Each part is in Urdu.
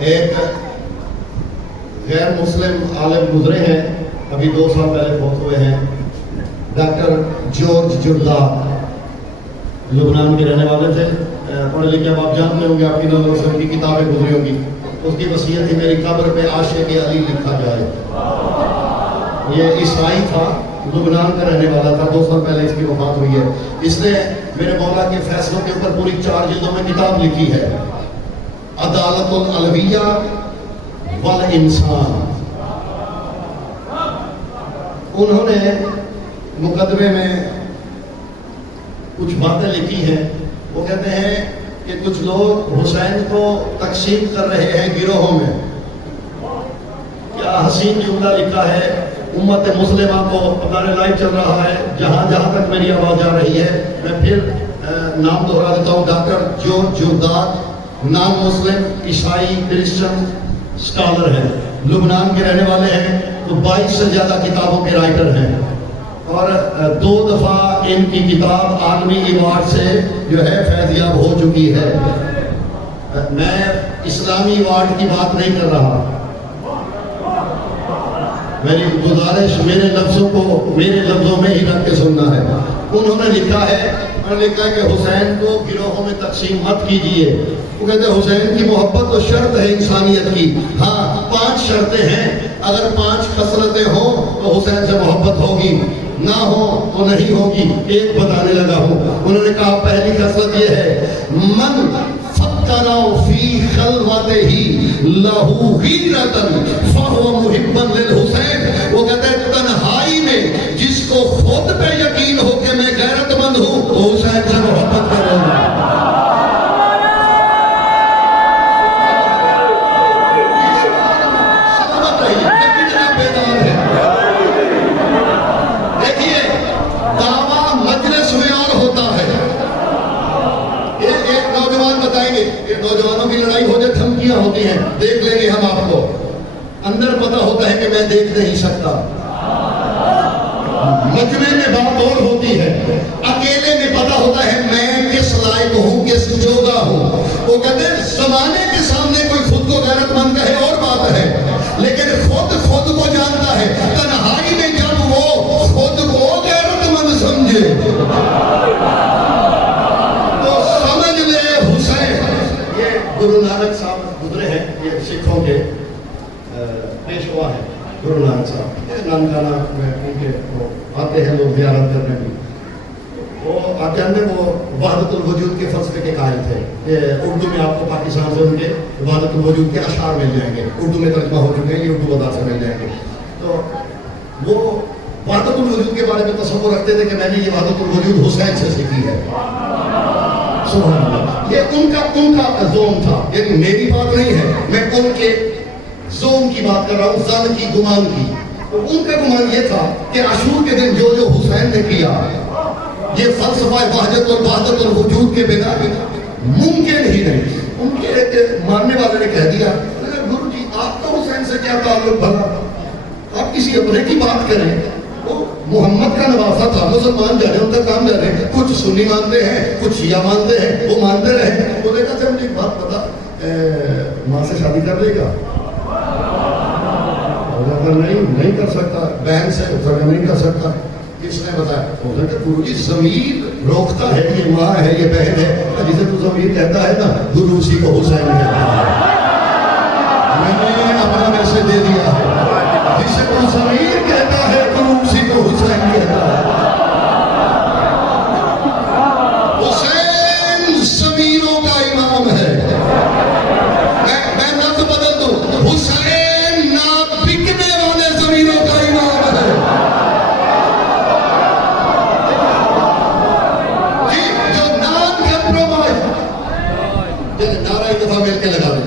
ایک غیر مسلم عالم گزرے ہیں، ابھی 2 سال پہلے فوت ہوئے ہیں، ڈاکٹر جورج جرداق، لبنان کے رہنے والے تھے، پڑھے لکھے اب آپ جانتے ہوں گے، آپ کی نظروں سے ان کی کتابیں گزری ہوں گی۔ اس کی وصیت تھی میری قبر پہ عاشق علی لکھا جائے۔ یہ عیسائی تھا، لبنان کا رہنے والا تھا، 2 سال پہلے اس کی وفات ہوئی ہے۔ اس نے میرے مولا کے فیصلوں کے اوپر پوری 4 جلدوں میں کتاب لکھی ہے، عدالت العلویہ والانسان۔ انہوں نے مقدمے میں کچھ باتیں لکھی ہیں۔ وہ کہتے ہیں کہ کچھ لوگ حسین کو تقسیم کر رہے ہیں گروہوں میں۔ کیا حسین جملہ لکھا ہے، امت مسلمہ کو پتہ نہیں لائیو چل رہا ہے، جہاں تک میری آواز آ رہی ہے، میں پھر نام دہرا دیتا ہوں، ڈاکٹر جورج جرداق، نان مسلم عیسائی کرسچن اسکالر ہیں، لبنان کے رہنے والے ہیں، تو 22 سے زیادہ کتابوں کے رائٹر ہیں، اور 2 دفعہ ان کی کتاب عالمی ایوارڈ سے جو ہے فیضیاب ہو چکی ہے۔ میں اسلامی ایوارڈ کی بات نہیں کر رہا، میری گزارش میرے لفظوں میں ہی رکھ کے سننا ہے۔ انہوں نے لکھا ہے کہ حسین کو گروہوں میں تقسیم مت کیجیے۔ وہ کہتے ہیں حسین کی محبت تو شرط ہے انسانیت کی، ہاں 5 شرطیں ہیں، اگر 5 خصلتیں ہوں تو حسین سے محبت ہوگی، نہ ہو تو نہیں ہوگی۔ ایک بتانے لگا ہوں، انہوں نے کہا پہلی خصلت یہ ہے، من فکروا فی خلوتہ لہو غیرۃ فہو محبا للحسین۔ وہ کہتے ہیں تنہائی میں جس کو خود پہ یقین ہو کہ میں غیرت مند ہوں، وہ حسین سے محبت کر رہا ہوں۔ نوجوانوں کی لڑائی ہو جائے، دھمکیاں ہوتی ہیں، دیکھ لیں گے ہم آپ کو، اندر پتہ ہوتا ہے کہ میں دیکھ نہیں سکتا، مجمع میں بات اور ہوتی ہے، اکیلے میں پتہ ہوتا ہے میں کس لائق ہوں، کس جوگا ہوں۔ وہ کہتے ہیں زمانے کے سامنے کوئی خود کو غیرت مند کہے اور بات ہے، لیکن خود کو جانتا ہے، تنہائی میں جب وہ خود کو غیرت مند سمجھے گرو نانک صاحب گزرے ہیں، یہ سکھوں کے پیشوا ہیں گرو نانک صاحب، نانکانہ میں ان کے آتے ہیں لوگ زیارت کرنے بھی۔ وہ آتے ہیں وہ وحدت الوجود کے فلسفے کے قائل تھے، یہ اردو میں آپ کو پاکستان سے ان کے وحدت الوجود کے اشعار مل جائیں گے، اردو میں ترجمہ ہو چکے ہیں، یہ اردو بازار سے مل جائیں گے۔ تو وہ وحدت الوجود کے بارے میں تصور رکھتے تھے کہ میں نے یہ وحدت الوجود حسین سے سیکھی ہے۔ سبحان اللہ، یہ ان کا زون تھا، یہ میری بات نہیں ہے، میں ان کے زون کی بات کر رہا ہوں، ظن کی، گمان کی۔ تو ان کا گمان یہ تھا کہ عاشور کے دن جو حسین نے کیا، یہ فلسفہ وحدت الوجود کے بنا ممکن ہی نہیں۔ ان کے ایک ماننے والے نے کہہ دیا، گرو جی آپ کا حسین سے کیا تعلق بھلا، آپ کسی اپنے کی بات کریں، محمد کا نواسہ تھا، مسلمان جانے ان کا کام جانے، کچھ سنی مانتے ہیں، کچھ شیعہ مانتے ہیں، وہ مانتے رہے۔ وہ دیکھا تھا مجھے ایک بات پتا، ماں سے شادی کر لے گا، نہیں کر سکتا، بہن سے نہیں کر سکتا، کس نے بتایا؟ گرو جی ضمیر روکتا ہے، یہ ماں ہے یہ بہن ہے، جسے تو ضمیر کہتا ہے نا، گرو اسی کو حسین کہتا ہے۔ میں نے اپنا میسج دے دیا ہے، جسے تو ضمیر کہتا ہے گرو اسی کو حسین کہتا ہے۔ حسین ضمیروں کا امام ہے۔ میں لفظ بدل دوں، حسین نہ بکنے والے ضمیروں کا امام ہے۔ جی جو نان کمپرومائز، نعرہ ایک دفعہ مل کے لگا دیں۔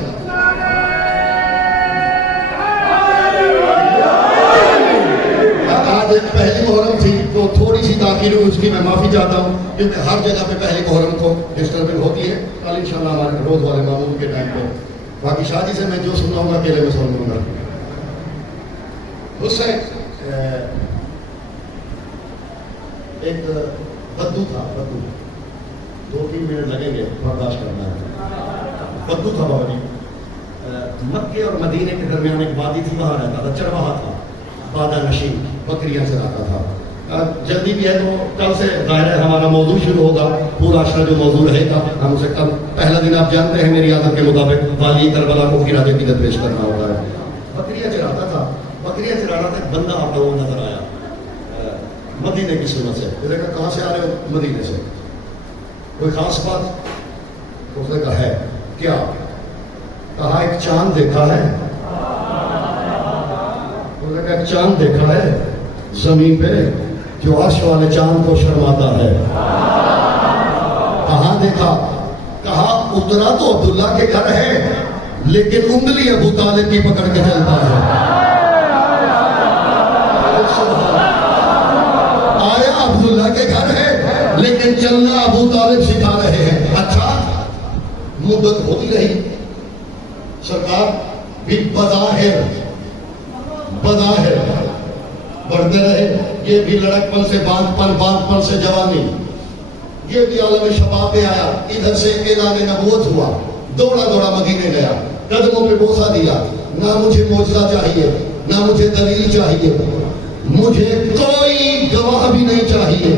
پہلی محرم تھی تو تھوڑی سی تاخیر ہوئی، اس کی میں معافی چاہتا ہوں، کیونکہ ہر جگہ پہ پہلی محرم کو ڈسٹربنگ ہوتی ہے۔ کل انشاءاللہ ہمارے روز والے معمول کے ٹائم پہ، باقی شادی سے میں جو سننا ہوگا اکیلے میں سن لوں گا۔ اس سے ایک بدو تھا، بدو 2-3 منٹ لگیں گے برداشت کرنا ہے۔ بدو تھا بابا جی، مکے اور مدینے کے درمیان ایک وادی تھی، وہاں رہتا تھا، چرواہا تھا، بادہ نشین، بکریاں چراتا تھا. جلدی بھی ہے تو کل سے ظاہر ہے ہمارا موضوع شروع ہوگا، پورا عشرہ جو موضوع رہے گا ہم اسے کل پہلا دن آپ جانتے ہیں میری عادت کے مطابق والی کربلا کو خراج عقیدت پیش کرنا ہوتا ہے. بکریاں چراتا تھا، بکریاں چرانا تھا. ایک بندہ آپ لوگوں کو نظر آیا مدینے کی سمت سے. میں نے کہا کہاں سے آ رہے ہو؟ مدینے سے. کوئی خاص بات؟ اس نے کہا ہے. کیا؟ کہا ایک چاند دیکھا ہے. اس نے کہا ایک چاند دیکھا ہے زمین پہ جو عرش والے چاند کو شرماتا ہے. کہاں دیکھا؟ کہا اترا تو عبداللہ کے گھر ہے لیکن انگلی ابو طالب کی پکڑ کے چلتا ہے. آیا عبداللہ کے گھر ہے لیکن چلنا ابو طالب سکھا رہے ہیں. اچھا مدت ہوتی رہی، سرکار بھی بظاہر بڑھتے رہے. یہ بھی لڑک پن سے باندھ پن سے جوانی، یہ بھی عالم شباب پہ آیا. ادھر سے اعلان نبوت ہوا، دوڑا مدینے گیا، قدموں پہ بوسہ دیا. نہ مجھے معجزہ چاہیے، نہ مجھے دلیل چاہیے، مجھے کوئی گواہ بھی نہیں چاہیے.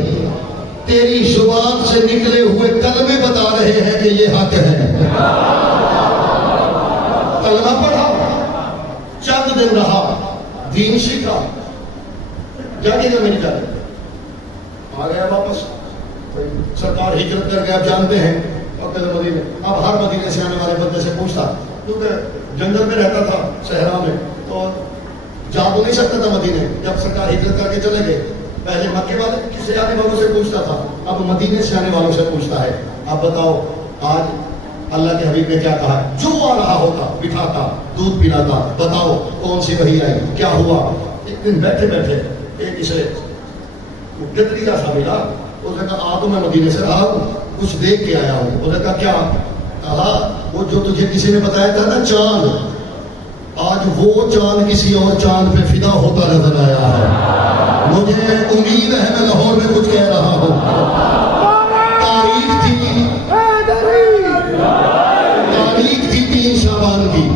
تیری زبان سے نکلے ہوئے کلمے بتا رہے ہیں کہ یہ حق ہے. کلمہ پڑھا، چند دن رہا، دین سیکھا. جاگے گا میری جانے آ گیا واپس. سرکار ہجرت کر گیا، آپ جانتے ہیں. اور مدینے، اب ہر مدینے سے آنے والے بندے سے پوچھتا، کیونکہ جنگل میں رہتا تھا، صحرا میں، تو جا تو نہیں سکتا تھا مدینے. جب سرکار ہجرت کر کے چلے گئے، پہلے مکے والے کسی آنے والوں سے پوچھتا تھا، اب مدینے سے آنے والوں سے پوچھتا ہے. اب بتاؤ آج اللہ کے حبیب نے کیا کہا؟ جو آ رہا ہوتا بٹھاتا، دودھ پلاتا. بتاؤ کون سی وحی آئی، کیا ہوا؟ ایک دن بیٹھے ایک اسے گدریا سا ملا. اس نے کہا آ تو میں مدینے سے رہا ہوں، کچھ دیکھ کے آیا ہوں. اس نے کہا کیا؟ کہا وہ جو تجھے کسی نے بتایا تھا نا چاند، آج وہ چاند کسی اور چاند پہ فدا ہوتا نظر آیا ہے. مجھے امید ہے میں لاہور میں کچھ کہہ رہا ہوں. تاریخ تھی 3 شعبان کی.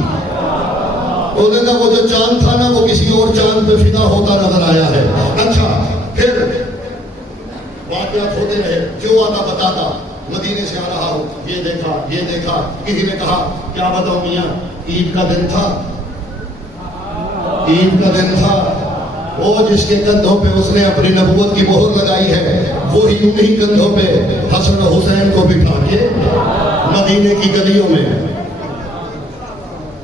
انہوں نے وہ جو چاند تھا نا وہ کسی اور چاند پہ فدا ہوتا نظر آیا ہے. اچھا پھر واقعات ہوتے رہے، جو آتا بتاتا. مدینے سے آ رہا ہوں، یہ دیکھا. کسی نے کہا کیا بتاؤ میاں، عید کا دن تھا. وہ جس کے کندھوں پہ اس نے اپنی نبوت کی مہر لگائی ہے، وہی انہی کندھوں پہ حسن و حسین کو بٹھا کے مدینے کی گلیوں میں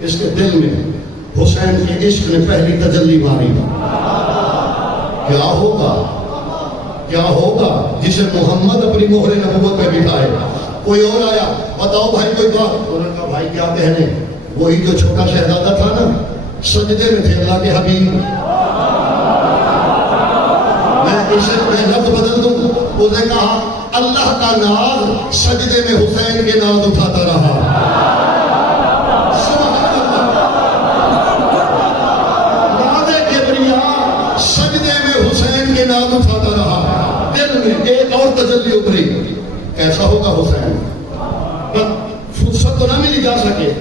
اس کے دل میں حسین کے عشق نے پہلی تجلی ماری. کیا ہوگا جسے محمد اپنی مہر نبوت پہ بٹھائے. کوئی اور آیا، بتاؤ بھائی کوئی بات. انہوں نے کہا بھائی کیا کہنے، وہی جو چھوٹا شہزادہ تھا نا، سجدے میں تھے اللہ کے حبیب. میں لفظ بدل دوں. اس نے کہا اللہ کا ناز سجدے میں حسین کے ناز اٹھاتا رہا. ناز کبریا سجدے میں حسین کے ناز اٹھاتا رہا. دل میں ایک اور تجلی ابھری، کیسا ہوگا حسین. فرصت تو نہ ملی جا سکے،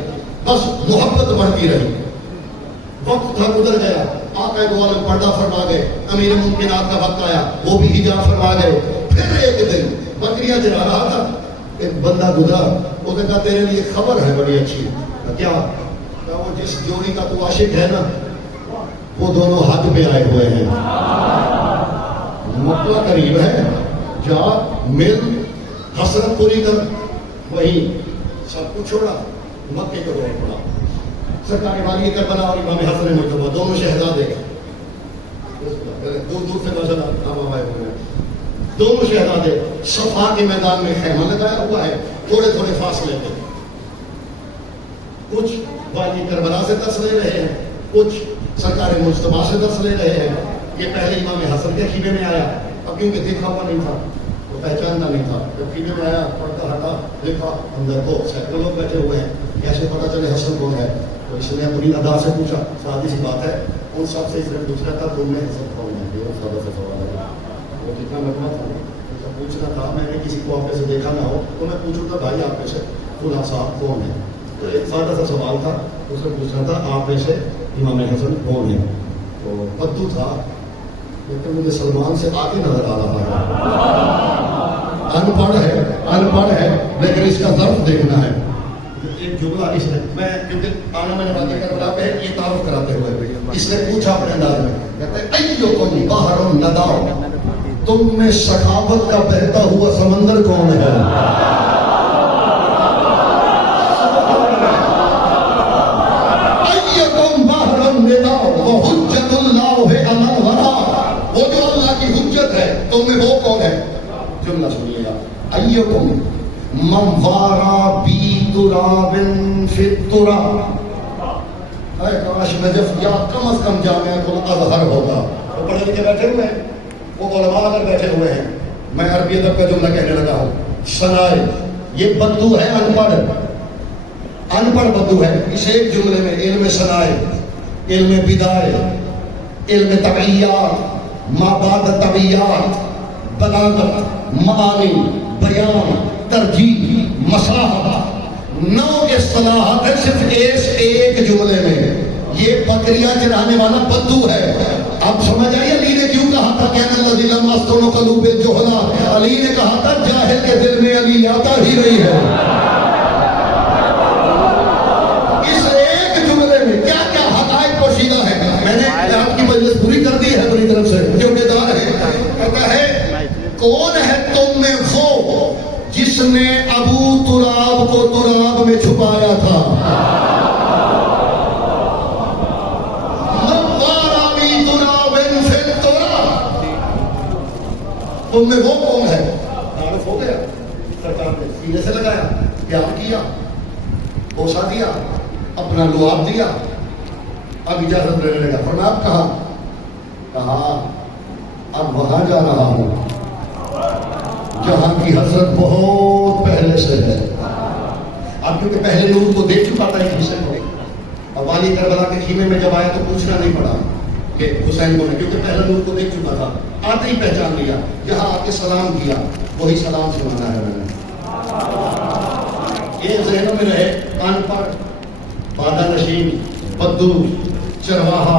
بس محبت بڑھتی رہی. وقت تھا گزر گیا، آقا دو عالم پردہ فرما گئے. امیر ممکنات کا وقت آیا، وہ بھی حجاب فرما گئے. پھر ایک دن بکریاں چرا رہا تھا، ایک بندہ گزرا. اس نے کہا تیرے لیے خبر ہے بڑی اچھی. کیا؟ وہ جس جوڑی کا تو عاشق ہے نا، وہ دونوں حج پہ آئے ہوئے ہیں. مکہ قریب ہے، جا مل حسرت پوری کر. وہی سب کچھ چھوڑا، مکے کو دور پڑا. سرکار والی کربلا اور امام حسن مجتبیٰ دونوں شہزادے دور سے نظر آئے ہوئے ہیں. دونوں شہزادے صفا کے میدان میں خیمہ لگایا ہوا ہے، تھوڑے فاصلے پہ. کچھ والی کربلا سے درس لے رہے ہیں، کچھ سرکار مجتبیٰ سے درس لے رہے ہیں. یہ پہلے امام حسن کے خیمے میں آیا، اب کیونکہ دیکھا ہوا نہیں تھا، وہ پہچاننا نہیں تھا. جب خیمے میں آیا، پڑھتا ہٹا، دیکھا اندر تو سینکڑوں لوگ بیٹھے ہوئے ہیں. کیسے پتا چلے حسن کون ہے؟ تو اس نے اپنی ادا سے پوچھا، سادی سی بات ہے. ان سب سے اس نے پوچھ رہا تھا تم میں حسن کون ہے. یہ سادہ سے سوال ہے، وہ کتنا لگنا تھا. پوچھنا تھا، میں نے کسی کو آپ سے دیکھا نہ ہو تو میں پوچھوں گا بھائی آپ سے فلاں صاحب کون ہے. تو ایک سادہ سا سوال تھا، اس نے پوچھا تھا آپ میں سے امام حسن کون ہے؟ تو بدو تھا لیکن مجھے سلمان سے آگے نظر آ رہا ہے، ان پڑھ ہے لیکن اس کا ظرف دیکھنا ہے۔ ایک جملہ اس نے، میں کیونکہ آنا میں نے باتیں کرنا پہ یہ تعارف کراتے ہوئے اس نے پوچھا اپنے انداز میں، کہتے ہیں ایکم بحر النداء، تم میں سخاوت کا بہتا ہوا سمندر کون ہے؟ ایکم بحر النداء وحجت اللہ علی الورا، وہ جو اللہ کی حجت ہے تم میں وہ کون ہے؟ جملہ سنیے گا، ایکم من وارا بی تراب فی التراب، اے کاش نجف یا کم از کم جامعہ الازہر ہوگا۔ وہ پڑھے لکھے بیٹھے ہوئے ہیں، وہ علماء اگر بیٹھے ہوئے ہیں، میں عربی ادب کا جملہ کہنے لگا ہوں، صنائع، یہ بدو ہے ان پڑھ بدو ہے، اس ایک جملے میں علم صنائع، علم بدائع، علم طبعیات، ما بعد طبعیات، بلاغت، معانی، بیان، ترجیح، مساحت، 9 اصطلاحات ہیں صرف ایک جملے میں۔ یہ بکریاں چرانے والا بدو ہے۔ اب سمجھ آئیے علی نے کیوں کہا تھا کہ الذی لم اسکن قلوب الجہلاء، علی نے کہا تھا جاہل کے دل میں علی آتا ہی نہیں ہے۔ اس ایک جملے میں کیا کیا حقائق پوشیدہ ہے۔ میں نے آپ کی مجلس پوری کر دی ہے اپنی طرف سے، جو بیدار ہے، کہتا ہے کون ہے تم میں وہ جس نے ابو تراب کو تراب میں چھپایا تھا؟ تم میں وہ کون ہے؟ تعارف ہو گیا، سرکار نے سینے سے لگایا، پیار کیا، بوسہ دیا، اپنا لعاب دیا، اب اجازت لینے لگا۔ فرمایا اب کہاں؟ کہا اب وہاں جا رہا ہوں جہاں کی حضرت بہت پہلے سے ہے۔ اب کیونکہ پہلے نور کو دیکھ چکا تھا ایک حسین کو، اب والی کربلا کے خیمے میں جب آیا تو پوچھنا نہیں پڑا کہ حسین کو ہے، کیونکہ پہلے نور کو دیکھ چکا تھا، آتے ہی پہچان لیا، یہاں آ کے سلام کیا، وہی سلام سنانا ہے میں نے۔ یہ ذہنوں میں رہے، ان پڑھ، بادہ نشین، بدو، چرواہا،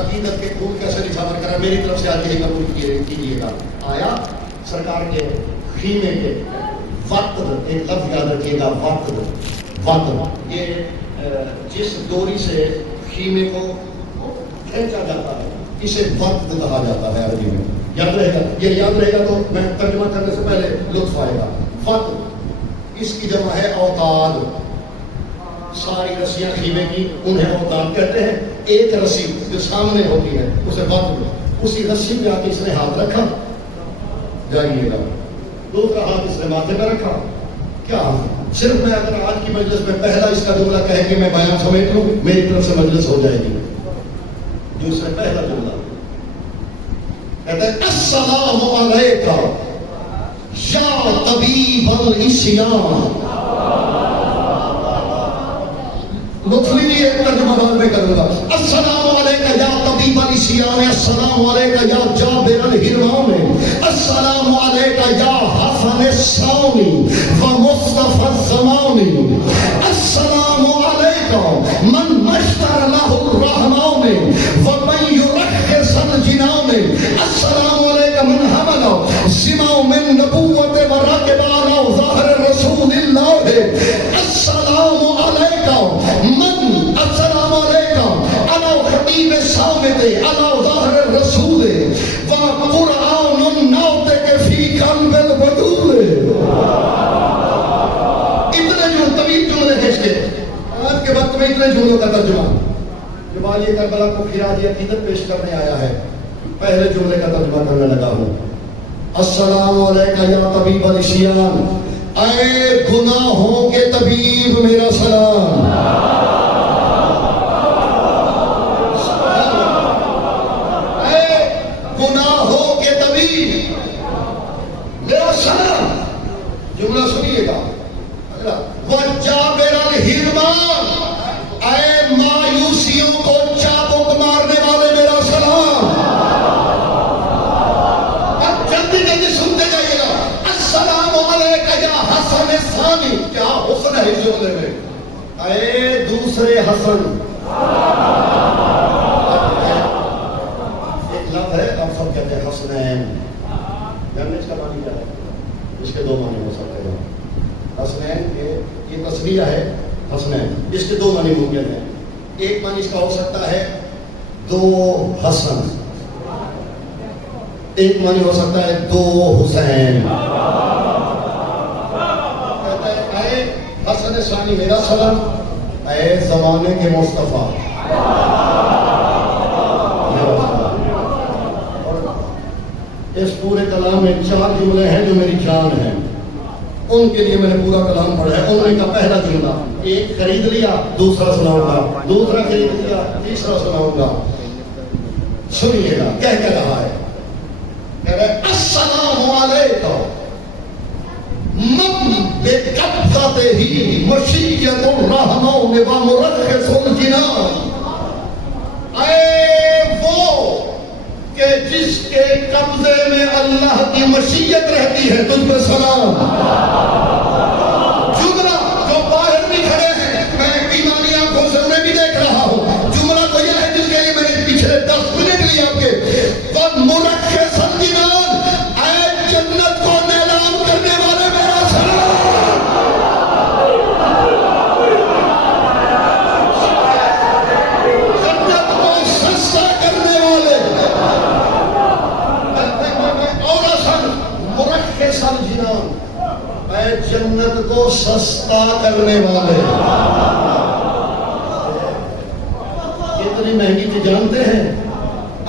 عقیدت کے خون کیسے نچھاور کرا، میری طرف سے آج یہی قبول کیجیے گا۔ آیا سرکار کے خیمے کے وقت، ایک لفظ یاد رکھیے گا، وقت، یہ جس دوری سے خیمے کو کھینچا جاتا ہے اسے وقت کہا جاتا ہے عربی میں، یاد رہے گا، یہ یاد رہے گا تو میں ترجمہ کرنے سے پہلے لطف آئے گا۔ وقت، اس کی جمع ہے اوتاد، ساری رسیاں خیمے کی انہیں اوتاد کہتے ہیں۔ ایک رسی جو سامنے ہوتی ہے اسے وقت، اسی رسی پہ آ کے اس نے ہاتھ رکھا، جائیے گا، دوسرا ہاتھ اس نے ماتھے پہ رکھا، کیا صرف میں اگر آج کی مجلس میں پہلا اس کا جملہ کہہ کے میں بیان سمیٹ لوں میری طرف سے مجلس ہو جائے گی۔ دوسرا پہلا جملہ کہتا ہے السلام علیکہ یا طبیب العصیان، لطف لیجیے، ترجمہ بعد میں کروں گا۔ السلام علیکہ یا طبیب العصیان، السلام علیکہ یا جابر الحرمان، السلام علیکہ یا حسن الثانی و مصطفی الزمان، السلام علیکہ من مشتر لہ الرحمن ومن یرخص الجنان، السلام علیکہ من حمل زمام من نبوت و رکب علی ظہر رسول اللہ، السلام علیکہ من، السلام علیکہ علی خطیب صامت علی ظہر الرسول و قرآن الناطق فی قلب البدول۔ اتنے جو طویل جملے ہیں اس کے، آج کے وقت میں اتنے جملوں کا ترجمہ جو والی کربلا کو خراج عقیدت پیش کرنے آیا ہے، پہلے جملے کا ترجمہ کرنے لگا ہوں۔ السلام علیکہ یا طبیب العصیان، اے گناہوں کے طبیب میرا سلام، اے گناہوں کے طبیب میرا سلام۔ جملہ سنیے گا اگلا، وجابر الحرمان، اے مایوسیوں کو چابک مارنے والے میرا سلام۔ اب جلدی جلدی سنتے جائیے گا، السلام علیکہ یا حسن ثانی، کیا حسن ہے اس جملے میں، اے دوسرے حسن. ایک لفظ ہے آپ سب کہتے ہیں حسنین، جاننے اس کا معنی کیا ہے؟ اس کے دو معنی ہو سکتے ہیں. حسنین یہ تصریح ہے، حسنین اس کے دو معنی ممکن ہیں. ایک معنی اس کا ہو سکتا ہے دو حسن، ایک معنی ہو سکتا ہے دو حسین. کہتا ہے اے حسن ثانی میرا سلام، اے زمانے کے مصطفیٰ. اس پورے کلام میں 4 جملے ہیں جو میری جان ہیں، ان کے لیے میں نے پورا کلام پڑھا ہے. ان کا پہلا جملہ، ایک خرید لیا دوسرا سناؤں گا، دوسرا خرید لیا تیسرا سناؤں گا. سنیے گا کہہ رہا ہے، کہہ رہا ہے السلام علیکم من بقبضتہ مشیۃ الرحمن و مرخص الجنان. اے وہ کہ جس کے قبضے میں اللہ کی مشیت رہتی ہے، تجھ پہ سلام. جملہ جو باہر بھی کھڑے ہیں، میں ایمانی آنکھوں سے انہیں بھی دیکھ رہا ہوں، جملہ تو یہ ہے جس کے لیے میں نے پچھلے 10 منٹ لیے آپ کے. وَمُرَخِّصَ الْجِنَانِ، اے جنت کو اعلان کرنے والے میرا سلام. جنت کو سستا کرنے والے، مرخص الجنان، اے جنت کو سستا کرنے والے. کتنی مہنگی تھی جانتے ہیں؟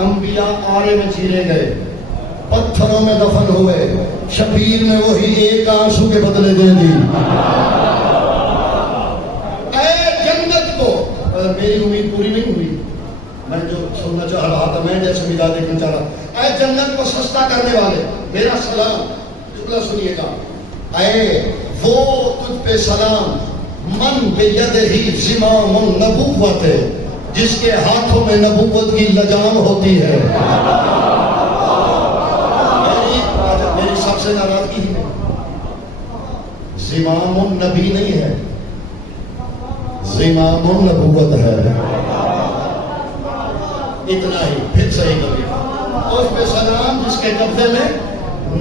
انبیاء آرے میں چیرے گئے، پتھروں میں دفن ہوئے، شبیر میں وہی ایک آنسو کے بدلے دے دی. اے جنت کو، میری امید پوری نہیں ہوئی، میں جو سننا چاہ رہا تھا، میں جیسے ملا دیکھنا چاہ رہا. اے جنت کو سستا کرنے والے میرا سلام. جملہ سنیے گا، اے وہ تجھ پہ سلام من بیدہی زمام النبوت، جس کے ہاتھوں میں نبوت کی لجام ہوتی ہے. میری سب سے ناراضگی ہی ہے، زمام النبی نہیں ہے، زمام النبوت ہے. اتنا ہی، پھر صحیح کبھی. اس پہ سلام جس کے قبضے میں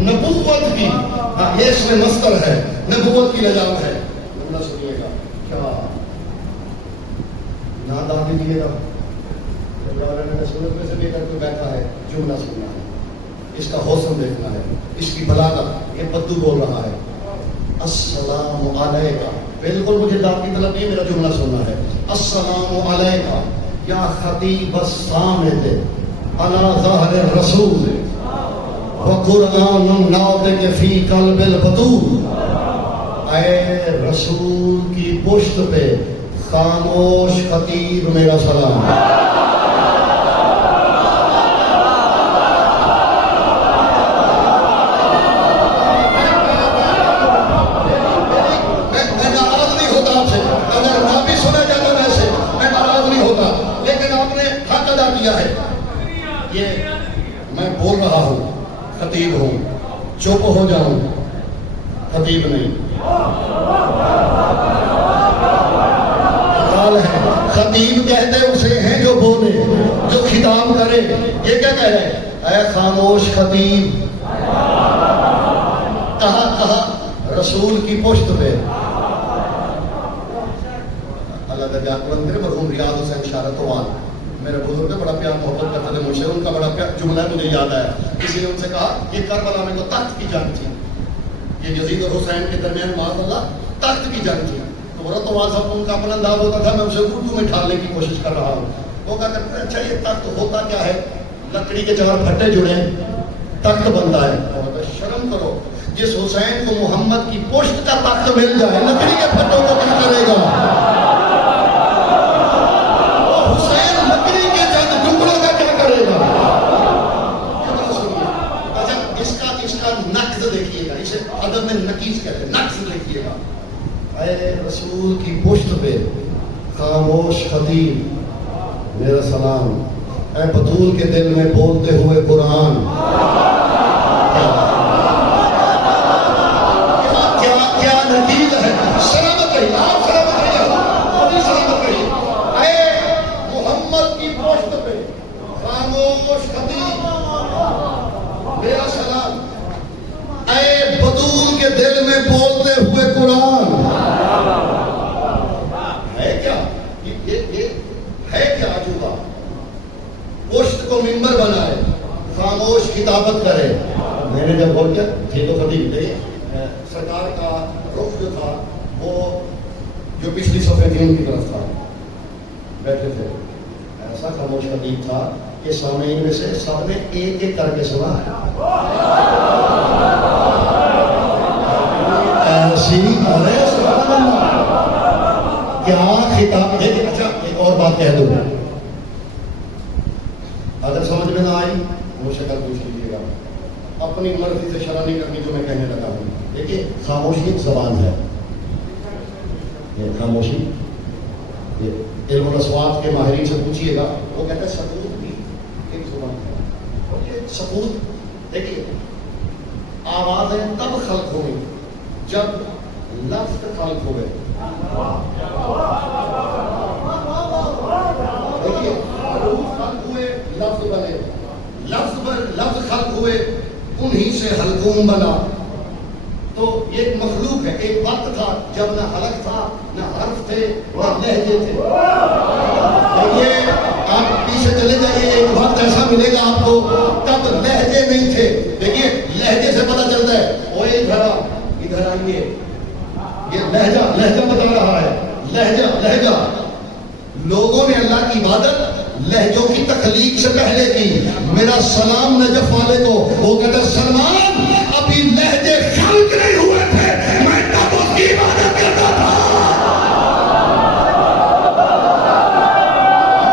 نبوت کی، ہاں یہ اس میں مصدر ہے، نبوت کی لجام ہے. جملہ سنیے گا، کیا نادان دیجیے گا، سورت میں سے بھی اگر کوئی بیٹھا ہے، جملہ سننا ہے، اس کا حسن دیکھنا ہے، اس کی بلاغت. یہ بدو بول رہا ہے، السلام علیکہ، بالکل مجھے داد کی طلب نہیں، میرا جملہ سننا ہے. السلام علیکہ یا خطیب الصامت علی ظہر الرسول وقرآن الناطق فی قلب البطول. اے رسول کی پشت پہ خاموش خطیب میرا سلام. میں ناراض نہیں ہوتا آپ سے، اگر نہ بھی سنا جاتا ویسے میں ناراض نہیں ہوتا، لیکن آپ نے حق ادا کیا ہے. یہ میں بول رہا ہوں، خطیب ہوں، چپ ہو جاؤں، خطیب نہیں. ہے خطیب کہتے اسے ہیں جو بولے، جو خطاب کرے. یہ کیا کہہ رہے ہیں؟ اے خاموش خطیب. کہا رسول کی پشت پہ. اللہ کا جان کرے مرحوم ریاض حسین شارتوان میرے بزرگ بڑا پیار محبت کرتے تھے مجھ سے، ان کا بڑا پیار جملہ مجھے یاد آیا. کسی نے ان سے کہا یہ کربلا میں تو تخت کی جنگ تھی، یہ یزید اور حسین کے درمیان معاذ اللہ تخت کی جنگ تھی. تو صاحب ان کا اپنا انداز ہوتا تھا، میں اسے اردو میں ڈھالنے کی کوشش کر رہا ہوں. وہ کہا کرتے ہیں اچھا یہ تخت ہوتا کیا ہے؟ لکڑی کے 4 پھٹے جڑے تخت بنتا ہے. شرم کرو، جس حسین کو محمد کی پشت کا تخت مل جائے، لکڑی کے پھٹوں کو کیا کرے گا؟ حسین لکڑی کے چند ٹکڑوں کا کیا کرے گا؟ اچھا اس کا نقض دیکھیے گا، اسے ادب میں نقیض کہتے ہیں، نقض دیکھیے گا. اے رسول کی پشت پہ خاموش خطیب میرا سلام. اے بطول کے دل میں بولتے ہوئے قرآن. کیا نتیجہ ہے؟ سلامت رہی. ممبر بنائے, خاموش کتابت کرے. میں نے جب غور کیا تھے تو کبھی سرکار کا رخ جو تھا وہ جو پچھلی صفحے تھی ان کی طرف تھا, بیٹھے تھے. ایسا خاموش خطیب تھا کہ سامعین میں سے سب نے ایک ایک کر کے سنا ہے. ایسی کیا خطاب ہے. اچھا ایک اور بات کہہ دوں, اگر سمجھ میں نہ آئی وہ شکل پوچھ لیجیے گا, اپنی مرضی سے شرح نہیں کرنی جو میں کہنے لگا ہوں. دیکھیے خاموشی ایک زبان ہے, یہ خاموشی یہ علم الاسوات کے ماہرین سے پوچھیے گا, وہ کہتے ہیں سکوت بھی ایک زبان ہے. اور یہ سکوت دیکھیے آوازیں تب خلق ہوئی جب لفظ خلق ہوئے. دیکھیے حروف خلق ہوئے, لفظ بنے, لفظ خلق ہوئے, انہی سے حلقوم بنا. تو یہ ایک مخلوق ہے. ایک وقت تھا جب نہ حلق تھا, نہ حرف تھے, نہ لہجے تھے. یہ آپ پیچھے چلے جائیے, ایک وقت ایسا ملے گا آپ کو تب لہجے نہیں تھے. دیکھیے لہجے سے پتہ چلتا ہے, اوے ادھر آئیے, یہ لہجہ بتا رہا ہے. لہجہ لوگوں نے اللہ کی عبادت لہجوں کی تخلیق سے پہلے کی. میرا سلام نجف والے کو, وہ کہتے سلمان ابھی لہجے خلق نہیں ہوئے تھے, میں تب اس کی عبادت کرتا تھا.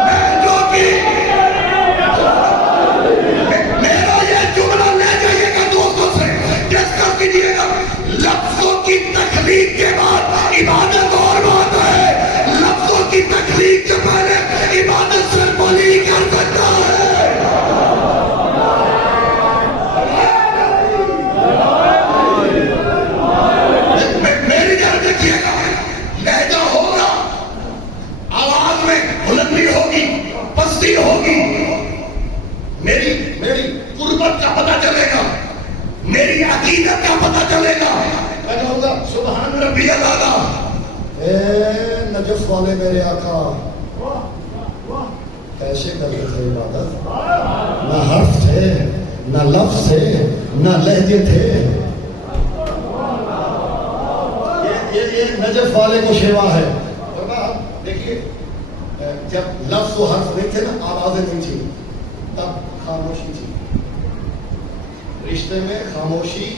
میں جو کہ میرا یہ جملہ لے جائیے گا دوستوں سے ڈسکس کیجیے گا. لفظوں کی تخلیق کے بعد عبادت اور بات ہے, لفظوں کی تخلیق سے پہلے عبادت سے بولی کر سکتا ہے. میری جان دیکھیے گا, لہجہ ہوگا, آواز میں بلندی ہوگی, پستی ہوگی, میری قربت کا پتہ چلے گا, میری عقیدت کا پتہ چلے گا. میں کہوں گا سبحان ربی الاعلیٰ, اے نجف والے میرے آقا کیسے کرتے تھے عبادت. نہ حرف تھے, نہ لفظ تھے, نہ لہجے تھے. یہ نجف والے کو شیوا ہے. دیکھیے جب لفظ و حرف نہیں تھے نا, آوازیں نہیں تھی, تب خاموشی تھی. رشتے میں خاموشی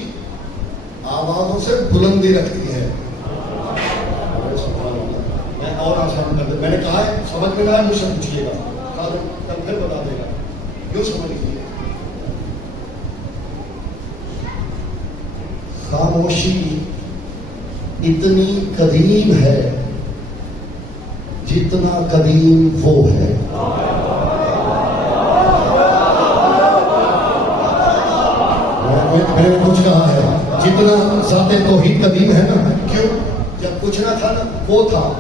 آوازوں سے بلندی رکھتی ہے. میں اور آسان کر دیں, میں نے کہا ہے سمجھ میں نہ آئے مجھ سے پوچھیے گا, کل پھر بتا دے گا. یوں سمجھ لیجیے, خاموشی اتنی قدیم ہے جتنا قدیم وہ ہے. میں نے کچھ کہا ہے, جتنا ذات توحید قدیم ہے نا. کیوں؟ جب کچھ نہ تھا نا وہ تھا,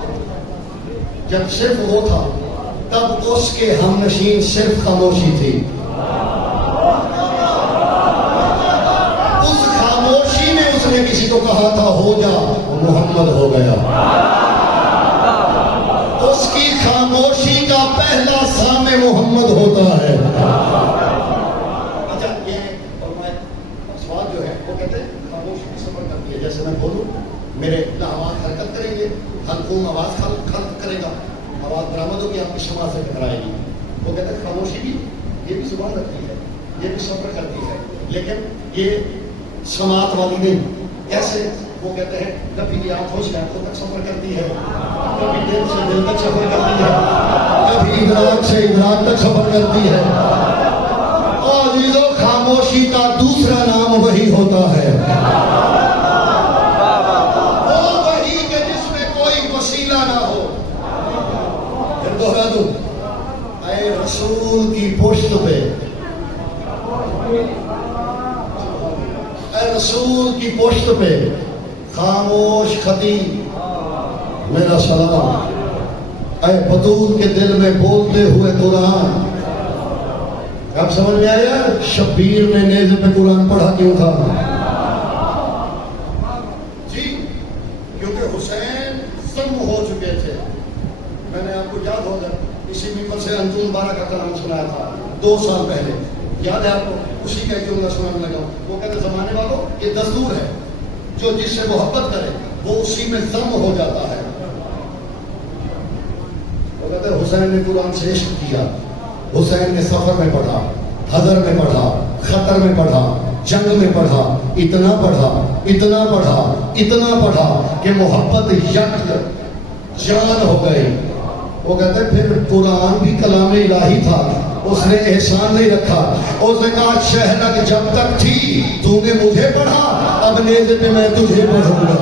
جب صرف وہ تھا تب اس کے ہم نشین صرف خاموشی تھی. اس خاموشی میں اس نے کسی کو کہا تھا ہو جا, محمد ہو گیا. اس کی خاموشی کا پہلا سامع محمد ہوتا ہے. اچھا یہ سوال جو ہے وہ کہتے ہیں خاموشی کی سفر کرتی ہے. جیسے میں بولوں میرے لہوات حرکت کریں گے, حلقوم آواز خلق کرے گا, آواز برآمد ہوگی, آپ کی شمع سے ٹکرائے گی. وہ کہتے ہیں خاموشی بھی یہ بھی زبان رکھتی ہے, یہ بھی صبر کرتی ہے, لیکن یہ سماعت والی نہیں. کیسے؟ وہ کہتے ہیں کبھی آنکھوں سے آنکھوں تک سفر کرتی ہے, کبھی دل سے دل تک سفر کرتی ہے, کبھی ادراک سے ادراک تک سفر کرتی ہے. اور عزیزو خاموشی کا دوسرا نام وہی ہوتا ہے, وہ وہی کہ جس میں کوئی وسیلہ نہ ہو. پھر دوہرا دوں, اے رسول کی پشت پہ, اے رسول کی پشت پہ خاموش خطیب میرا سلام. اے بطول کے دل میں بولتے ہوئے قرآن. اب سمجھ میں آیا شبیر نے نیزے پہ قرآن پڑھا کیوں تھا؟ جی کیونکہ حسین ضم ہو چکے تھے. میں نے آپ کو یاد ہوگا اسی ممبر سے انجم بارہ کا کلام سنایا تھا 2 سال پہلے، یاد ہے آپ کو؟ اسی کا ایک جملہ سنانے لگا. وہ کہتے زمانے والوں یہ دستور ہے، جو جس سے محبت کرے وہ اسی میں ضم ہو جاتا ہے. وہ کہتے حسین نے قرآن سے عشق کیا، حسین نے سفر میں پڑھا، حضر میں پڑھا، خطر میں پڑھا، جنگ میں پڑھا، اتنا پڑھا اتنا پڑھا اتنا پڑھا کہ محبت یک جان ہو گئی. وہ کہتے ہیں پھر قرآن بھی کلام الہی تھا، اس نے احسان نہیں رکھا. اس نے کہا شہرک جب تک تھی تو نے مجھے پڑھا، اب نیزے پہ میں تجھے پڑھوں گا.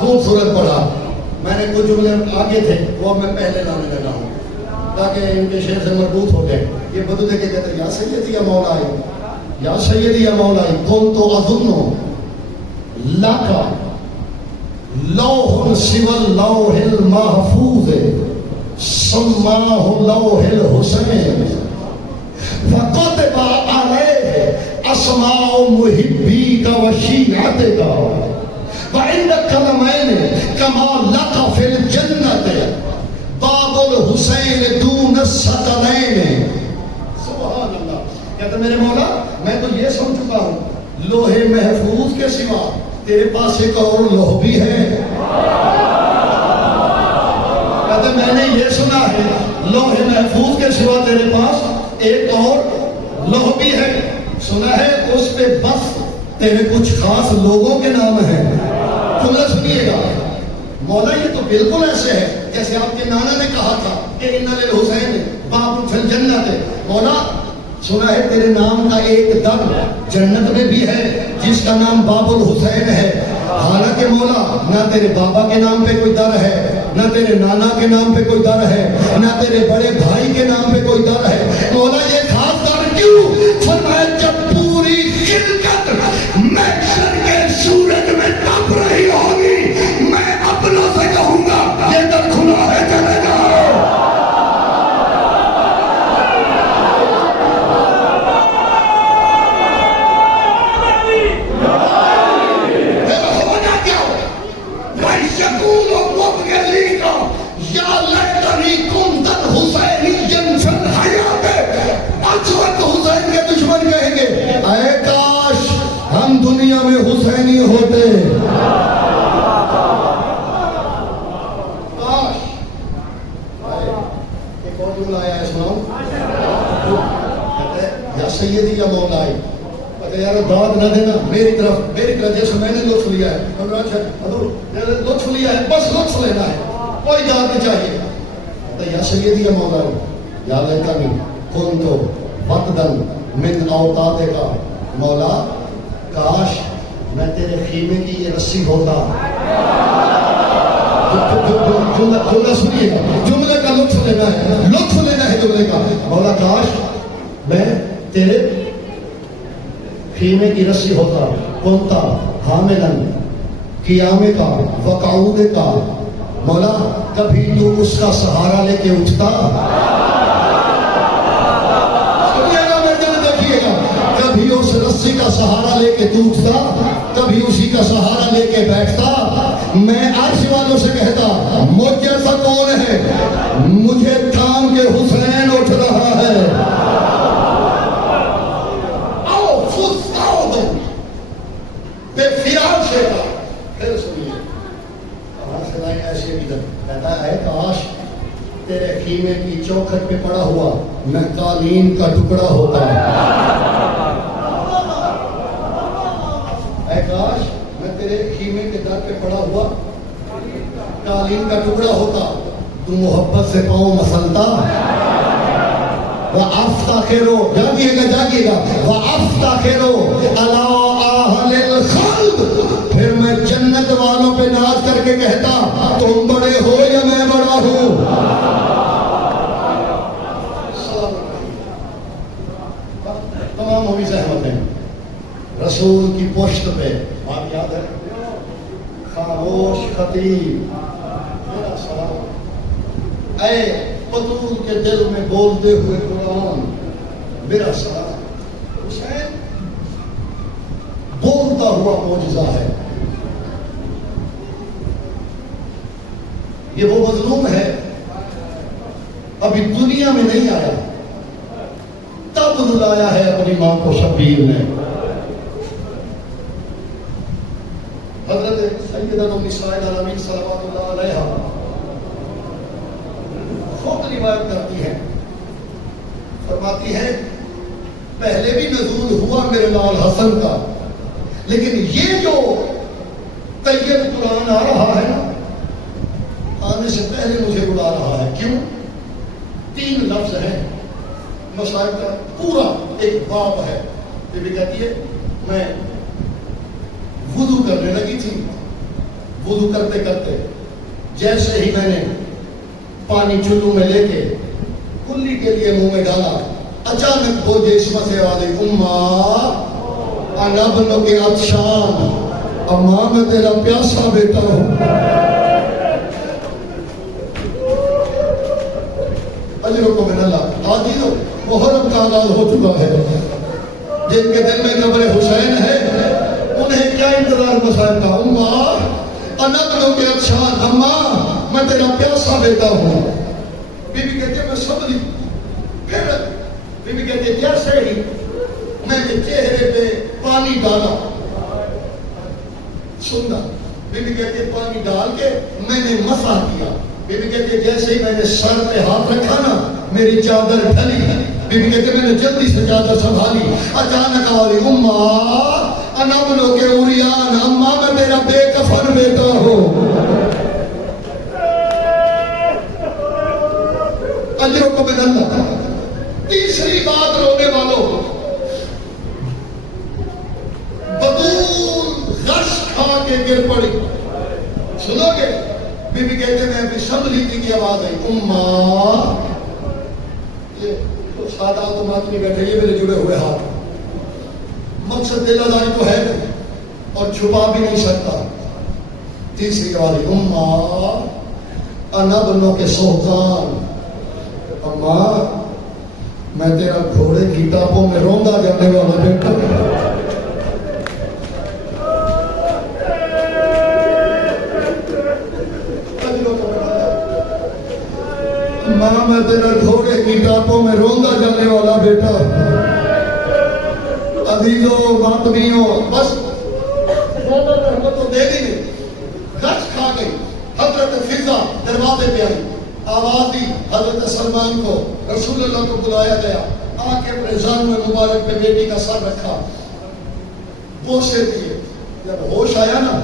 خوبصورت پڑھا. میں نے کچھ جملے آگے تھے وہ میں پہلے لانے لگا ہوں تاکہ ان کے شعر سے مربوط ہو گئے. یہ بدلے کے کہتے ہیں یا سیدی یا مولائی، یا سیدی یا مولائی کن تو اظنو لکا لوح سوى اللوح المحفوظ سماه لوح الحسین فكتب عليه اسماء محبيك وشيعتك وعند كلمين كما لك في الجنة باب الحسین دون الثقلین. سبحان اللہ. کہتے میرے مولا میں تو یہ سن چکا ہوں لوح محفوظ کے سوا تیرے پاس ایک اور لوح بھی ہے. کہتے میں نے یہ سنا ہے لوح محفوظ کے سوا تیرے پاس ایک اور لوح بھی ہے. سنا ہے اس پہ بس تیرے کچھ خاص لوگوں کے نام ہیں. جملہ سنیے گا مولا یہ تو بالکل ایسے ہے جیسے آپ کے نانا نے کہا تھا کہ ان للحسین باب فی الجنت. مولا سنا ہے تیرے نام کا ایک در جنت میں بھی ہے جس کا نام باب الحسین ہے. حالانکہ مولا نہ تیرے بابا کے نام پہ کوئی در ہے، نہ تیرے نانا کے نام پہ کوئی در ہے، نہ تیرے بڑے بھائی کے نام پہ کوئی در ہے. مولا یہ خاص در کیوں؟ فرمایا جب پوری خلقت محشر کے سورج میں تپ رہی ہوگی میں اپنوں سے کہوں گا یہ در کھلا ہے چلے جاؤ. دنیا میں حسینی ہوتے کاش. ایک اور جملہ آیا ہے سناؤں. یا سیدی یا مولائی. یار داد نہ دینا میری طرف جیسے میں نے لطف لیا ہے لطف لیا ہے بس لطف لینا ہے کوئی داد نہیں چاہیے. یا سیدی یا مولائی یا لیتنی کنت وقدن من اوتاد کا. مولا کاش میں تیرے خیمے کی یہ رسی ہوتا. جملہ سنیے گا جملے کا لطف لینا ہے جملے کا. مولا کاش میں تیرے خیمے کی رسی ہوتا. کنتا حاملاً قیامے کا وقعود کا. مولا کبھی تو اس کا سہارا لے کے اٹھتا. کبھی اس رسی کا سہارا لے کے ٹوٹتا، کبھی اسی کا سہارا لے کے بیٹھتا. میں عرش والوں سے کہتا مجھ جیسا کون ہے، مجھے تھام کے حسین اٹھ رہا ہے. آؤ فوت آؤ دو بے فیار خیمے کی چوکھٹ پہ پڑا ہوا میں قالین کا ٹکڑا ہوتا. اے کاش میں تیرے خیمے کے در پہ پڑا ہوا قالین کا ٹکڑا ہوتا, تو محبت سے پاؤں مسلتا. وَأَفْتَخِرُ, جاگیے گا, وَأَفْتَخِرُ عَلَىٰ أَهْلِ الْخَلْقِ, پھر میں جنت والوں پہ ناز کر کے کہتا تم بڑے ہو یا میں بڑا ہوں. تمام ہوئی زحمت ہیں رسول کی پشت پہ. بات یاد ہے, خاموش خطیب میرا سلام, اے پتول کے دل میں بولتے ہوئے قرآن میرا سلام. حسین بولتا ہوا معجزہ ہے. یہ وہ مظلوم ہے ابھی دنیا میں نہیں آیا, تب لایا ہے اپنی ماں کو شبیر نے. حضرت سیدہ نساء العالمین صلوات اللہ علیہا خود روایت کرتی ہے, فرماتی ہے پہلے بھی نزول ہوا میرے لال حسن کا, لیکن یہ جو طیب قرآن آ رہا ہے نا, آنے سے پہلے مجھے اڑا رہا ہے. کیوں؟ 3 لفظ ہیں, مصائب کا پورا ایک باب ہے. یہ بھی کہتی ہے میں وضو کرنے لگی تھی, وضو کرتے کرتے جیسے ہی میں نے پانی چلو میں لے کے کلی کے لیے منہ میں ڈالا, اچانک وہ جسم سے آواز آئی اماں انا بنو کے عطشان, اماں میں تیرا پیاسا بیٹا ہوں. اجرکم من اللہ. عزیزو محرم کا آغاز ہو چکا ہے, جن کے دل میں قبر حسین ہے انہیں کیا انتظار مصائب کا. اماں انا بنو کے عطشان, اماں میں تیرا پیاسا بیٹا ہوں. بی بی کہتے ہیں میں سمجھی, پھر بی بی کہتے ہیں جیسے ہی میں نے چہرے پہ پانی ڈالا, سننا, بی بی کہتے ہیں پانی ڈال کے میں نے مسح کیا. بی بی کہتے ہیں جیسے ہی میں نے سر پہ ہاتھ رکھا نا میری چادر ڈھلی. بی بی کہتے ہیں میں نے جلدی سے چادر سنبھالی, اچانک آواز اماں انا بنو کے عریان, اماں میں تیرا بے کفن بیٹا ہوں. اجرکم من اللہ. تیسری بات رونے والوں, بدول غش کھا کے گر پڑی. سنو گے, بی بی کہتے میں ابھی سنبھلی تھی کہ آواز آئی اماں. یہ سادہ تو مات نہیں بیٹھے, یہ میرے جڑے ہوئے ہاتھ, مقصد دل ازاری تو ہے نہیں اور چھپا بھی نہیں سکتا. تیسری آواز آئی اماں انا بنو کے سلطان, اماں میں تیرا گھوڑے کی ٹاپوں میں روندا جانے والا بیٹا. اماں میں تیرا گھوڑے کی ٹاپوں میں روندا جانے والا بیٹا. عزیزو ماتمیوں, بس رحمت تو دے دی نہیں, گچ کھا گئی. حضرت فضا دروازے پہ آئی, آواز دی, حضرت سلمان کو رسول اللہ کو بلایا گیا. آ کے اپنے زانو مبارک پہ بیٹی کا سر رکھا, بوسے دیے. جب ہوش آیا نا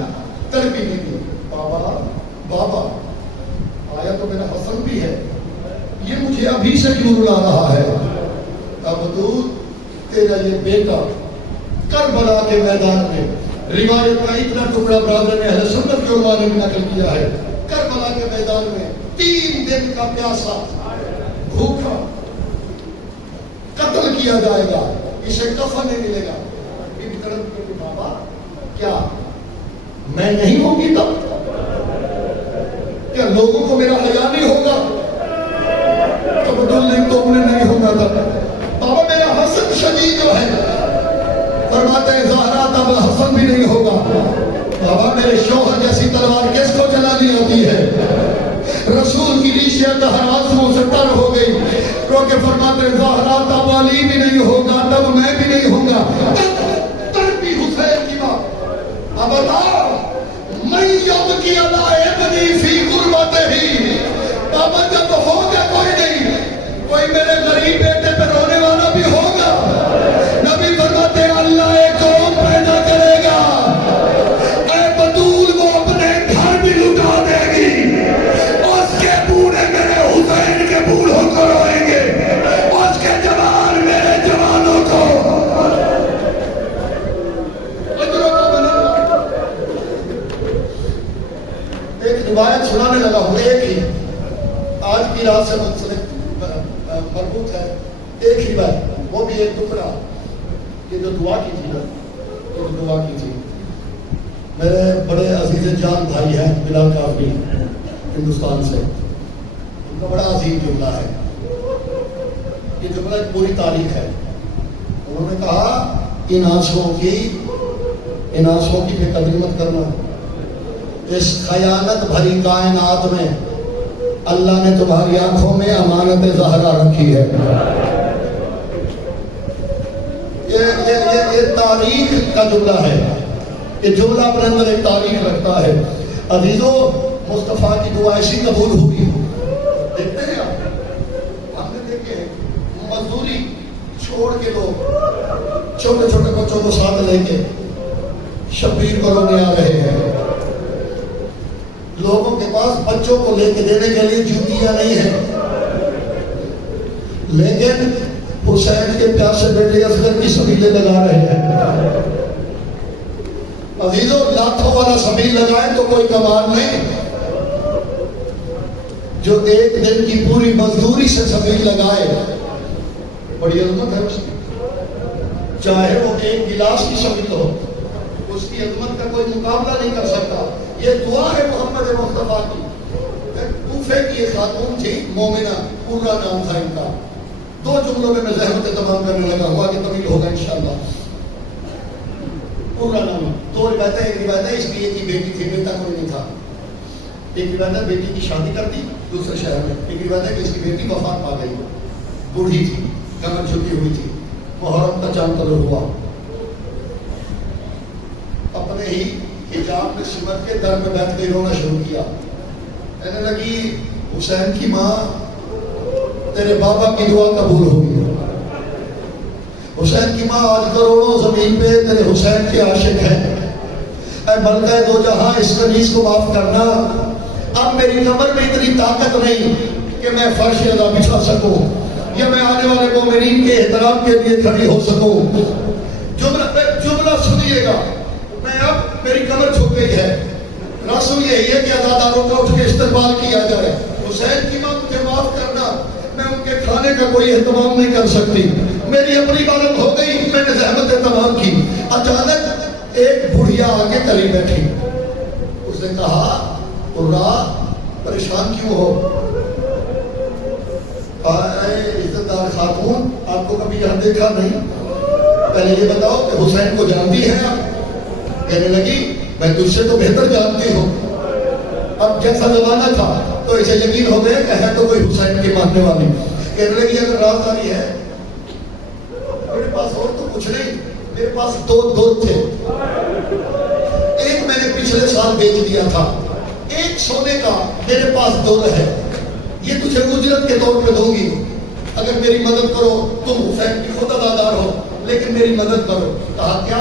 تڑپی نہیں دی, بابا بابا آیا تو میرا حسن بھی ہے, یہ مجھے ابھی سے کیوں رلا رہا ہے. ابدود تیرا یہ بیٹا کربلا کے میدان میں, روایت کا اتنا ٹکڑا برادر نے اہل سنت کے علماء نے بھی نقل کیا ہے, کربلا کے میدان میں 3 دن کا پیاسا بھوکا قتل کیا جائے گا, اسے کفن نہیں ملے گا. بابا کیا میں نہیں ہوگی تب, کیا لوگوں کو میرا حیا نہیں ہوگا؟ تبدل نہیں تو انہیں نہیں ہوگا تب. بابا میرا حسن شدید جو ہے, فرماتے ہیں زہرا تب حسن بھی نہیں ہوگا. بابا میرے شوہر جیسی تلوار کس کو چلانی ہوتی ہے؟ رسول کی ریشیت ہر آنسوں سے تر ہو گئی, کیونکہ فرماتے ہیں زہرا تب علی بھی نہیں ہوگا, تب میں بھی نہیں ہوں گا. تڑپی حسین کی بات. اب بتاؤ من یبکی علی ابنی فی غربتہ, بابا جب ہو گیا کوئی روایت سنانے لگا ہوں ایک ہی، آج کی رات سے منسلک مربوط ہے، ایک ہی بات، وہ بھی ایک ٹکڑا، یہ جو دعا کی تھی نا، یہ جو دعا کی تھی، میرے بڑے عزیز جان بھائی ہیں بلال کاظمی ہندوستان سے، ان کا بڑا عظیم جملہ ہے، یہ جملہ ایک پوری تاریخ ہے. انہوں نے کہا ان آنسوؤں کی بے قدری مت کرنا، اس خیانت بھری کائنات میں اللہ نے تمہاری آنکھوں میں امانت زہرا رکھی ہے. یہ تاریخ کا جملہ ہے، یہ جملہ اپنے اندر ایک تاریخ رکھتا ہے. عزیزو، مصطفیٰ کی دعا ایسی قبول ہوئی. دیکھتے ہیں آپ، ہم نے دیکھے مزدوری چھوڑ کے لوگ چھوٹے چھوٹے بچوں کو ساتھ لے کے شبیر کو رونے آ رہے ہیں. لوگوں کے پاس بچوں کو لے کے دینے کے لیے جوتیاں نہیں ہیں، لیکن حسین کے پیاسے بیٹے اصغر کی سبیلیں لگا رہے ہیں. عزیزو، لاکھوں والا سبیل لگائے تو کوئی کمال نہیں، جو ایک دن کی پوری مزدوری سے سبیل لگائے بڑی عظمت ہے اس کی. چاہے وہ ایک گلاس کی سبیل ہو، اس کی عظمت کا کوئی مقابلہ نہیں کر سکتا. یہ دعا ہے محمد مصطفیٰ کی. کوفے کی ایک خاتون تھی مومنہ، پورا نام تھا ان کا. 2 جملوں میں زحمت تمام کرنے لگا ہوا کہ طویل ہوگا انشاءاللہ. پورا نام 2 روایتیں، ایک روایت ہے اس کی ایک ہی بیٹی تھی، بیٹا کوئی نہیں تھا. ایک روایت ہے بیٹی کی شادی کر دی دوسرے شہر میں. ایک روایت ہے کہ اس کی بیٹی وفات پا گئی، بوڑھی تھی، کمر جھکی ہوئی تھی. محرم کا چاند طلوع ہوا، اپنے ہی حجاب میں سمٹ کے در پہ بیٹھ کے رونا شروع کیا. کہنے لگی حسین کی ماں، تیرے بابا کی دعا قبول ہوگی. حسین کی ماں، آج کروڑوں زمین پہ تیرے حسین کے عاشق ہیں. اے ملکہ دو جہاں، اس کنیز کو معاف کرنا. اب میری کمر میں اتنی طاقت نہیں کہ میں فرش ادا بچھا سکوں یا میں آنے والے مومنین کے احترام کے لیے کھڑی ہو سکوں. جملہ سنیے گا، میں اب میری کمر جھک گئی ہے. رسم یہی ہے کہ عزاداروں کا اٹھ کے استقبال کیا جائے. حسین کی ماں، مجھے معاف کرنا، میں ان کے کھانے کا کوئی اہتمام نہیں کر سکتی. میری اپنی عبادت ہو گئی، میں نے زحمت تمام کی. اچانک ایک بڑھیا آگے کلی بیٹھی. اس نے کہا قرہ، پریشان کیوں ہو؟ عزت دار خاتون، آپ کو کبھی یہاں دیکھا نہیں، پہلے یہ بتاؤ کہ حسین کو جانتی ہیں آپ؟ کہنے لگی میں تجھ سے تو بہتر جانتی ہوں. اب جیسا زمانہ تھا تو اسے یقین ہو گیا کہ ہے تو کوئی حسین کی ماننے والی. کہنے لگی اگر رازداری ہے، میرے پاس اور تو کچھ نہیں، میرے پاس 2 دودھ تھے. ایک میں نے پچھلے سال بیچ دیا تھا، ایک سونے کا میرے پاس 2 ہے. یہ تجھے اجرت کے طور پہ دوں گی، اگر میری مدد کرو. تم حسین کی خود ادادار ہو لیکن میری مدد کرو. کہا کیا؟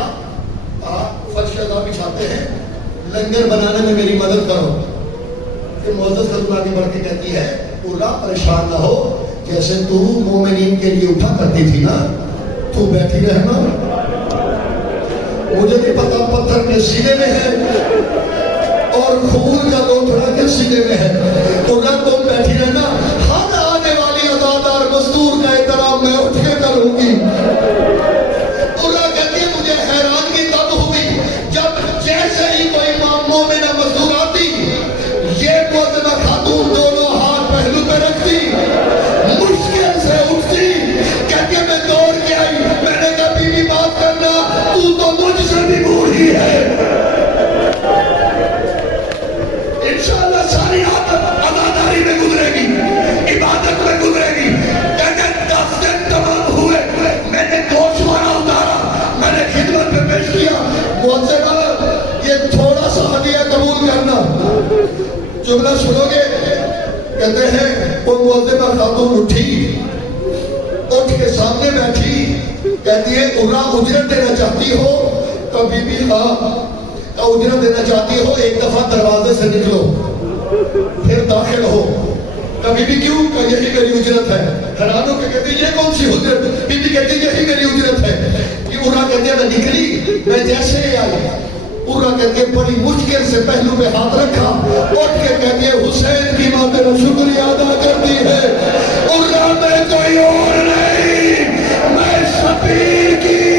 کہا فرش ادا بچھاتے ہیں، لنگر بنانے میں میری مدد کرو. پھر معزز حضور آگے بڑھ کے کہتی ہے پورا پریشان نہ ہو، جیسے تو مومنین کے لیے اٹھا کرتی تھی نا، تو بیٹھی رہنا. مجھے بھی پتا پتھر کے سینے میں ہے اور خون کا لوٹڑا کے سینے میں ہے، تو نہ تم بیٹھی رہنا. ہر آنے والی عزادار مزدور کا احترام میں اٹھ کے کروں گی. کہتی ہے مجھے حیرانگی تب ہوئی جب جیسے ہی کوئی مومنہ مزدور آتی، یہ معتبہ خاتون دونوں ہاتھ پہلو پہ رکھتی، مشکل سے اٹھتی، کہتی ہے میں دوڑ کے آئی. میں نے کہا بی بی بات کرنا، تو مجھ سے بھی بوڑھی ہے. انشاءاللہ ساری عزاداری میں گزرے گی، عبادت میں گزرے گی. کہتے 10 دن تمام ہوئے، میں نے گوشوارہ اتارا، میں نے خدمت میں پیش کیا. معززہ یہ تھوڑا سا ہدیہ قبول کرنا. جملہ سنو گے، کہتے ہیں وہ معززہ خاتون اٹھی، اٹھ کے سامنے بیٹھی، کہتی ہے اجرت دینا چاہتی ہو؟ تو بی بی ہاں. اجرت دینا چاہتی ہو، ایک دفعہ دروازے سے نکلو پھر داخل ہو. کبھی بھی کیوں کہ یہی میری اجرت ہے. حیران ہو کے کہتے ہیں یہ کون سی اجرت؟ بی بی کہتی ہے یہی میری اجرت ہے. یہ کہتی ہے میں نکلی، میں جیسے ہی آئی عرہ کہتی ہے بڑی مشکل سے پہلو پہ ہاتھ رکھا، اٹھ کے کہتی ہے حسین کی ماں تیرا شکریہ ادا کرتی ہے، عرہ میں کوئی اور نہیں، میں شبیر کی